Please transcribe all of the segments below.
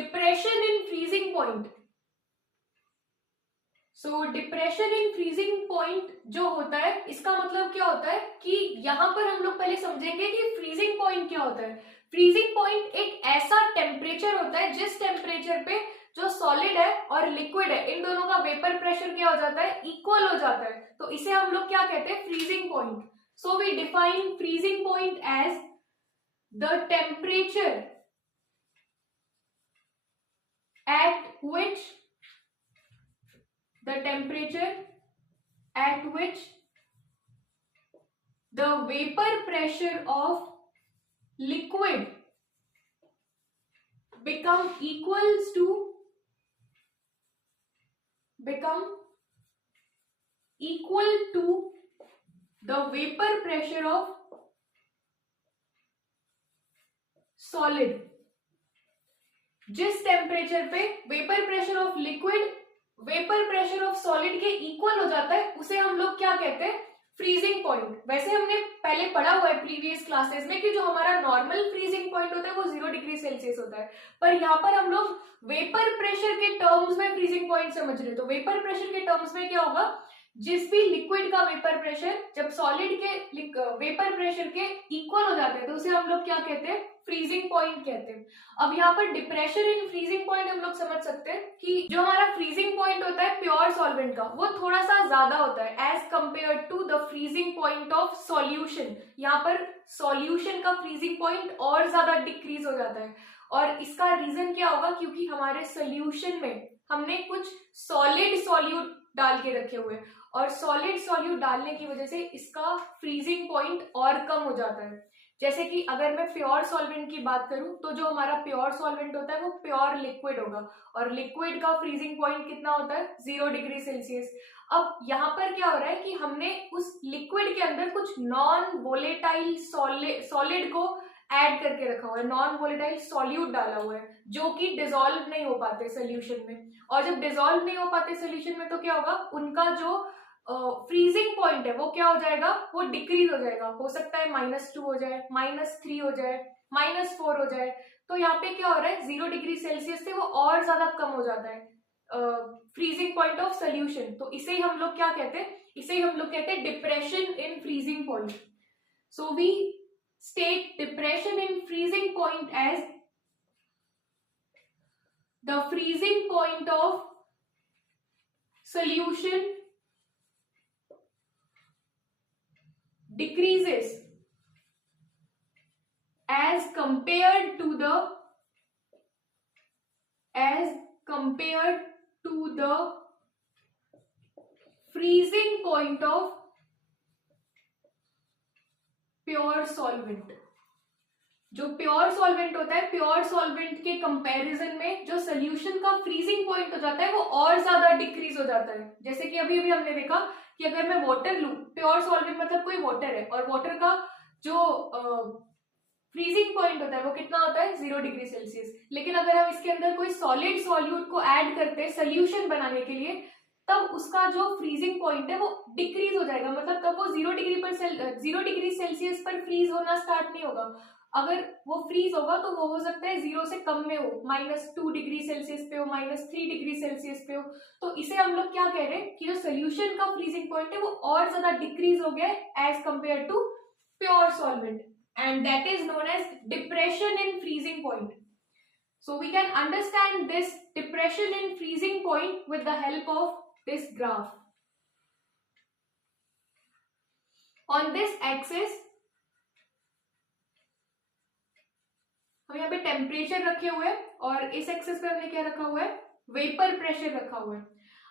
Depression in freezing point. So depression in freezing point जो होता है, इसका मतलब क्या होता है कि यहाँ पर हम लोग पहले समझेंगे कि फ्रीजिंग पॉइंट क्या होता है। फ्रीजिंग पॉइंट एक ऐसा टेम्परेचर होता है जिस टेम्परेचर पे जो सॉलिड है और लिक्विड है, इन दोनों का वेपर प्रेशर क्या हो जाता है, इक्वल हो जाता है। तो इसे हम लोग क्या कहते हैं, freezing point. So we define freezing point as the temperature at which the temperature at which the vapor pressure of liquid become equal to the vapor pressure of solid। जिस टेम्परेचर पे vapour pressure of liquid vapour pressure of solid के equal हो जाता है, उसे हम लोग क्या कहते हैं, फ्रीजिंग पॉइंट। वैसे हमने पहले पढ़ा हुआ है प्रीवियस क्लासेस में कि जो हमारा नॉर्मल फ्रीजिंग पॉइंट होता है वो 0 डिग्री सेल्सियस होता है, पर यहाँ पर हम लोग वेपर प्रेशर के टर्म्स में फ्रीजिंग पॉइंट समझ रहे। तो वेपर प्रेशर के टर्म्स में क्या होगा, जिस भी लिक्विड का वेपर प्रेशर जब सॉलिड के वेपर प्रेशर के इक्वल हो जाते हैं तो उसे हम लोग क्या कहते हैं, फ्रीजिंग पॉइंट कहते हैं। अब यहाँ पर डिप्रेशन इन फ्रीजिंग पॉइंट हम लोग समझ सकते हैं कि जो हमारा फ्रीजिंग पॉइंट होता है प्योर सॉल्वेंट का, वो थोड़ा सा ज्यादा होता है as compare to the freezing point of solution. यहाँ पर सॉल्यूशन का फ्रीजिंग पॉइंट और ज्यादा डिक्रीज हो जाता है, और इसका रीजन क्या होगा, क्योंकि हमारे सोल्यूशन में हमने कुछ सॉलिड सॉल्यूट डाल के रखे हुए, और सॉलिड सॉल्यूट डालने की वजह से इसका फ्रीजिंग पॉइंट और कम हो जाता है। जैसे कि अगर मैं प्योर सॉल्वेंट की बात करूं तो जो हमारा प्योर सॉल्वेंट होता है वो प्योर लिक्विड होगा, और लिक्विड का फ्रीजिंग पॉइंट कितना होता है, 0 डिग्री सेल्सियस। अब यहाँ पर क्या हो रहा है कि हमने उस लिक्विड के अंदर कुछ नॉन वोलेटाइल सॉलिड को ऐड करके रखा हुआ है, नॉन वोलेटाइल सॉल्यूट डाला हुआ है, जो कि डिसॉल्व नहीं हो पाते सोल्यूशन में। और जब डिसॉल्व नहीं हो पाते सोल्यूशन में तो क्या होगा, उनका जो फ्रीजिंग पॉइंट है वो क्या हो जाएगा, वो डिक्रीज हो जाएगा। हो सकता है -2 हो जाए, -3 हो जाए, -4 हो जाए। तो यहाँ पे क्या हो रहा है, 0 डिग्री सेल्सियस से वो और ज्यादा कम हो जाता है फ्रीजिंग पॉइंट ऑफ सोल्यूशन। तो इसे ही हम लोग क्या कहते हैं, इसे ही हम लोग कहते हैं depression in freezing point. So we state depression in freezing point as the freezing point of solution decreases as compared to the freezing point of pure solvent। जो प्योर सॉल्वेंट होता है, प्योर सॉल्वेंट के comparison में जो solution का freezing point हो जाता है वो और ज्यादा डिक्रीज हो जाता है। जैसे कि अभी अभी हमने देखा कि अगर मैं वाटर लूं, प्योर सॉल्वेंट मतलब कोई वाटर है, और वाटर का जो फ्रीजिंग पॉइंट होता है वो कितना होता है, 0 डिग्री सेल्सियस। लेकिन अगर हम इसके अंदर कोई सॉलिड सॉल्यूट को ऐड करते हैं सोल्यूशन बनाने के लिए, तब उसका जो फ्रीजिंग पॉइंट है वो डिक्रीज हो जाएगा। मतलब तब वो 0 डिग्री सेल्सियस पर फ्रीज होना स्टार्ट नहीं होगा। अगर वो फ्रीज होगा तो वो हो सकता है 0 से कम में हो, -2 डिग्री सेल्सियस पे हो, -3 डिग्री सेल्सियस पे हो। तो इसे हम लोग क्या कह रहे हैं कि जो सोल्यूशन का फ्रीजिंग पॉइंट है वो और ज्यादा डिक्रीज हो गया है as compare to pure solvent, and that is known as depression in freezing point. So we can understand this depression in freezing point with the help of this graph. On this axis हम यहाँ पे temperature रखे हुए हैं, और इस axis पे हमने क्या रखा हुआ है, वेपर प्रेशर रखा हुआ है।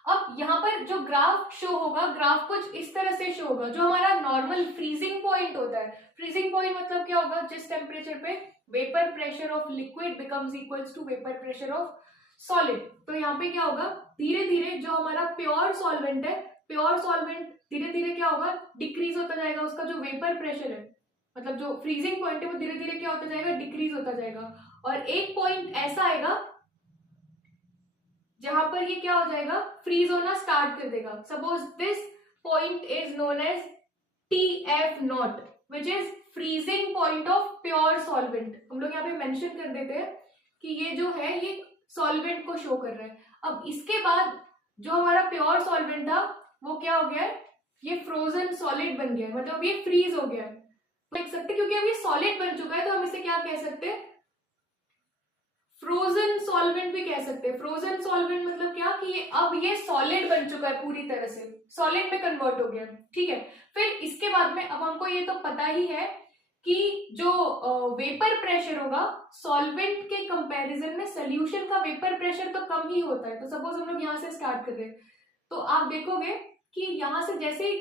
अब यहाँ पर जो ग्राफ शो होगा, ग्राफ कुछ इस तरह से शो होगा। जो हमारा नॉर्मल फ्रीजिंग पॉइंट होता है, फ्रीजिंग पॉइंट मतलब क्या होगा, जिस टेम्परेचर पे vapour pressure of liquid becomes equals to vapour pressure of solid. तो यहाँ पे क्या होगा, धीरे धीरे जो हमारा प्योर सॉल्वेंट है, प्योर सॉल्वेंट धीरे धीरे क्या होगा, डिक्रीज होता जाएगा। उसका जो वेपर प्रेशर है, मतलब जो फ्रीजिंग पॉइंट है, वो धीरे धीरे क्या होता जाएगा, डिक्रीज होता जाएगा। और एक पॉइंट ऐसा आएगा जहां पर ये क्या हो जाएगा, फ्रीज होना स्टार्ट कर देगा। Suppose this point is known as TF0 which is freezing point of pure solvent. हम लोग यहाँ पे मेंशन कर देते हैं कि ये जो है ये सॉल्वेंट को शो कर रहा है। अब इसके बाद जो हमारा प्योर सॉल्वेंट था वो क्या हो गया है, ये फ्रोजन सॉलिड बन गया है, मतलब ये फ्रीज हो गया है, देख सकते, क्योंकि अब ये सॉलिड बन चुका है तो हम इसे क्या कह सकते हैं, फ्रोजन सॉल्वेंट भी कह सकते हैं। फ्रोजन सॉल्वेंट मतलब क्या कि ये सॉलिड बन चुका है, पूरी तरह से सॉलिड में कन्वर्ट हो गया, ठीक है। फिर इसके बाद में अब हमको ये तो पता ही है कि जो वेपर प्रेशर होगा सॉल्वेंट के कंपैरिजन में सोल्यूशन का वेपर प्रेशर तो कम ही होता है। तो सपोज हम लोग यहाँ से स्टार्ट कर रहे हैं तो आप देखोगे कि यहाँ से जैसे ही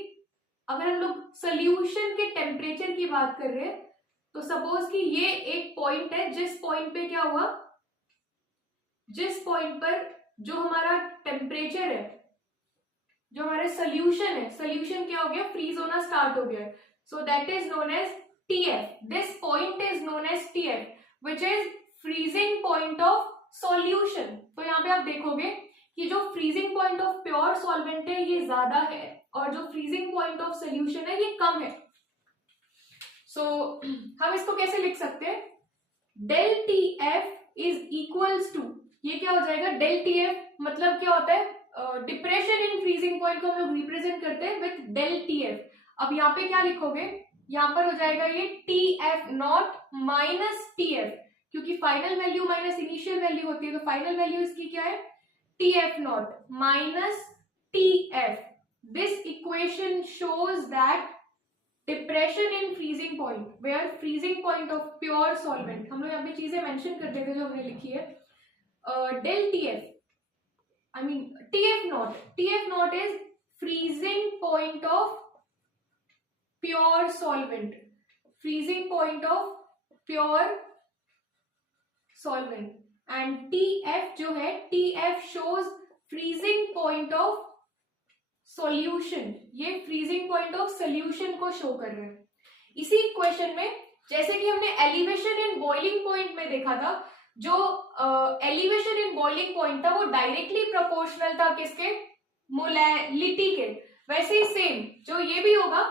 अगर हम लोग सोल्यूशन के टेम्परेचर की बात कर रहे हैं तो सपोज कि ये एक पॉइंट है, जिस पॉइंट पे क्या हुआ, जिस पॉइंट पर जो हमारा टेम्परेचर है, जो हमारा सोल्यूशन है, सोल्यूशन क्या हो गया, फ्रीज होना स्टार्ट हो गया है। So that is known as TF. This point is known as TF, which is freezing point of solution. तो यहाँ पे आप देखोगे कि जो freezing point of pure solvent है ये ज्यादा है और जो freezing point of solution है ये कम है। So हम इसको कैसे लिख सकते हैं, del TF is equals to, ये क्या हो जाएगा, del TF मतलब क्या होता है, डिप्रेशन इन फ्रीजिंग पॉइंट को हम लोग रिप्रेजेंट करते हैं विथ del TF। अब यहाँ पे क्या लिखोगे, यहाँ पर हो जाएगा ये TF नॉट माइनस TF, क्योंकि final value minus initial value होती है, तो फाइनल वैल्यू इसकी क्या है, TF nought minus TF। This equation shows that depression in freezing point where freezing point of pure solvent, हम लोग यहाँ पे चीजें मेंशन कर देते जो हमने लिखी है, del TF, I mean TF nought is freezing point of pure solvent, freezing point of pure solvent, and TF जो है, TF shows freezing point of solution, ये फ्रीजिंग पॉइंट ऑफ सॉल्यूशन को शो कर रहे हैं। इसी इक्वेशन में जैसे कि हमने एलिवेशन इन बॉइलिंग पॉइंट में देखा था, जो एलिवेशन इन बॉइलिंग पॉइंट था वो डायरेक्टली प्रोपोर्शनल था किसके, मोलैलिटी के, वैसे ही सेम जो ये भी होगा,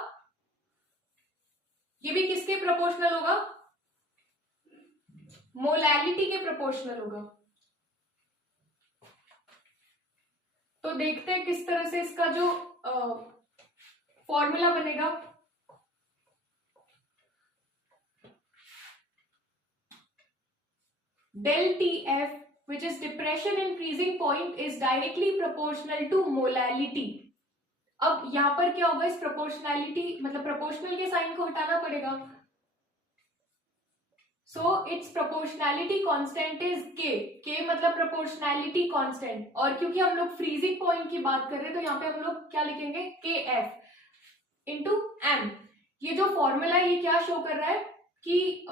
ये भी किसके प्रोपोर्शनल होगा, मोलैलिटी के प्रोपोर्शनल होगा। तो देखते हैं किस तरह से इसका जो फॉर्मूला बनेगा। del TF which is depression in freezing point is directly proportional to molality। अब यहां पर क्या होगा, इस प्रोपोर्शनैलिटी मतलब प्रोपोर्शनल के साइन को हटाना पड़ेगा, so it's proportionality constant is K मतलब प्रोपोर्शनैलिटी कांस्टेंट, और क्योंकि हम लोग फ्रीजिंग पॉइंट की बात कर रहे हैं तो यहाँ पे हम लोग क्या लिखेंगे, KF इंटू M। ये जो फॉर्मूला है ये क्या शो कर रहा है कि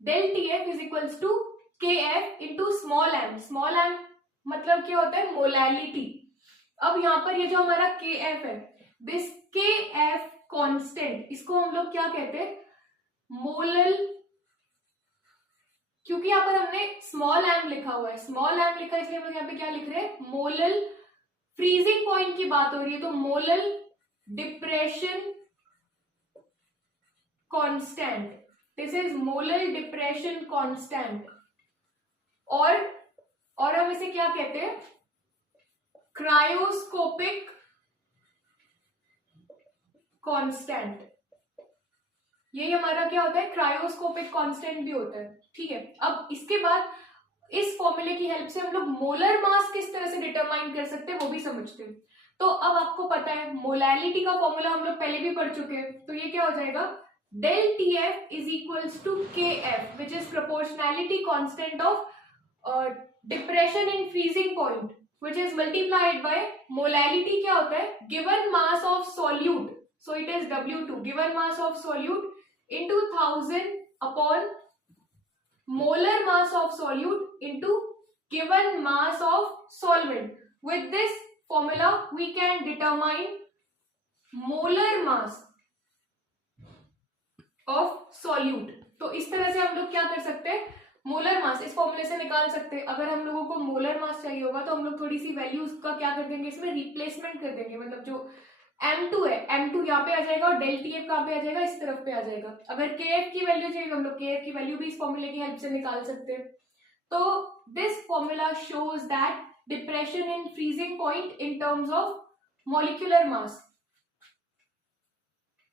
del TF is equals to KF into small m मतलब क्या होता है, मोलैलिटी। अब यहाँ पर ये जो हमारा KF है, दिस KF कांस्टेंट, इसको हम लोग क्या कहते हैं, मोलल, क्योंकि यहाँ पर हमने स्मॉल m लिखा हुआ है, स्मॉल m लिखा है इसलिए हम लोग यहाँ पे क्या लिख रहे हैं, मोलल, फ्रीजिंग पॉइंट की बात हो रही है तो molal depression constant, this is molal depression constant, और हम इसे क्या कहते हैं, क्रायोस्कोपिक कांस्टेंट। ये हमारा क्या होता है, क्रायोस्कोपिक कांस्टेंट भी होता है, ठीक है। अब इसके बाद इस फॉर्मूले की हेल्प से हम लोग मोलर मास किस तरह से डिटरमाइन कर सकते हैं वो भी समझते हैं। तो अब आपको पता है मोलैलिटी का फॉर्मूला हम लोग पहले भी पढ़ चुके हैं, तो ये क्या हो जाएगा, del TF is equals to KF which is proportionality constant of depression in freezing point which is multiplied by molality, क्या होता है, given mass of solute, so it is W2, given mass of solute into 1000 upon molar mass of solute into given mass of solvent. With this formula we can determine molar mass of solute। तो इस तरह से हम लोग क्या कर सकते हैं, मोलर मास इस फॉर्मूले से निकाल सकते हैं। अगर हम लोगों को मोलर मास चाहिए होगा तो हम लोग थोड़ी सी वैल्यूज का क्या कर देंगे, इसमें रिप्लेसमेंट कर देंगे, मतलब जो M2 है M2 यहाँ पे आ जाएगा और del TF कहाँ पे आ जाएगा, इस तरफ पे आ जाएगा। अगर KF की वैल्यू चाहिए तो हम लोग KF की वैल्यू भी इस फॉर्मूले की हेल्प से निकाल सकते हैं। तो this formula shows that depression in freezing point in terms of molecular mass,